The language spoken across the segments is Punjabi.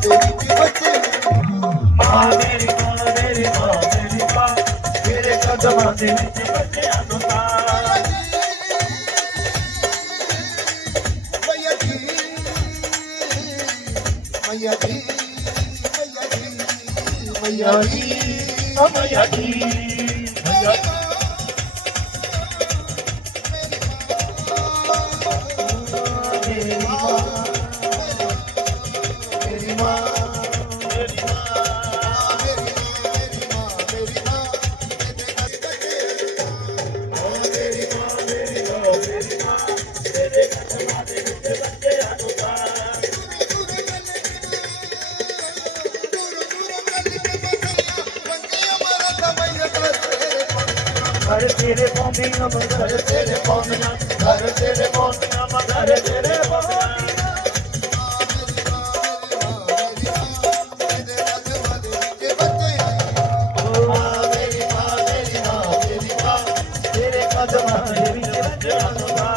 ਦੇ ਵਿੱਚ ਬੱਚੇ ਮਾਂ ਮੇਰੀ ਮਾਂ ਮੇਰੀ ਮਾਂ ਮੇਰੀ ਮਾਂ ਤੇਰੇ ਕਦਮਾਂ ਦੇ ਵਿੱਚ ਬੱਚਿਆਂ ਨੂੰ ਤਾਂ ਮਈਆ ਜੀ ਮਈਆ ਜੀ ਮਈਆ ਜੀ ਮਈਆ ਜੀ ਮਈਆ ਜੀ ਮੇਰੀ ਮਾਂ ਮੇਰੀ ਮਾਂ ਤੇਰੇ ਕਦਮਾਂ ਦੇ ਵਿੱਚ ਬੱਚਿਆਂ ਨੂੰ ਤਾਂ ਘਰ ਤੇਰੇ ਪਾਉਂਦੀਆਂ ਮਗਰ ਤੇਰੇ ਪਾਉਂਦੀਆਂ ਘਰ ਤੇਰੇ ਪਾਉਂਦੀਆਂ ਮਗਰ ਤੇਰੇ ਪਾਉਂਦੀਆਂ ਮੇਰੀ ਮਾਂ ਮੇਰੀ ਮਾਂ ਮੇਰੀ ਮਾਂ ਤੇਰੇ ਕਦਮਾਂ ਦੇ ਵਿੱਚ ਬੱਚਿਆਂ ਨੂੰ ਤਾਂ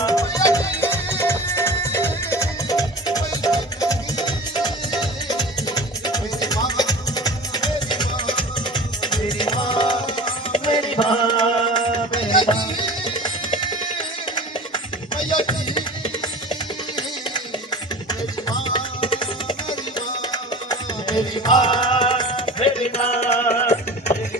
ਮੇਰੀ ਮਾਂ ਮੇਰੀ ਮਾਂ ਮੇਰੀ ਮਾਂ ਮੇਰੀ ਮਾਂ ਮੇਰੀ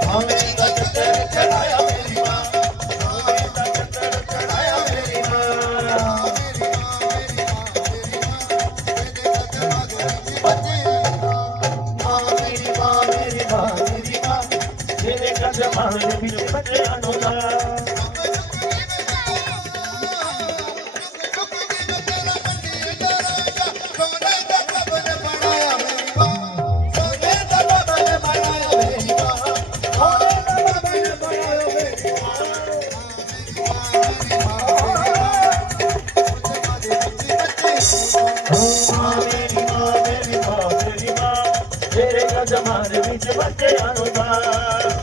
ਮਾਂ ਮੇਰੀ ਦਾ ਚੱਕਰ ਚੜਾਇਆ ਮੇਰੀ ਮਾਂ ਮੇਰੀ ਦਾ ਚੱਕਰ ਚੜਾਇਆ ਮੇਰੀ ਮਾਂ ਮੇਰੀ ਮਾਂ ਮੇਰੀ ਮਾਂ ਮੇਰੀ ਮਾਂ ਤੇਰੇ ਕਦਮਾਂ ਦੇ ਵਿੱਚ ਬੱਚਿਆਂ ਨੂੰ ਤਾਂ ਮੇਰੀ ਮਾਂ ਮੇਰੀ ਮਾਂ ਮੇਰੀ ਮਾਂ ਤੇਰੇ ਕਦਮਾਂ ਦੇ ਵਿੱਚ ਬੱਚਿਆਂ ਨੂੰ ਤਾਂ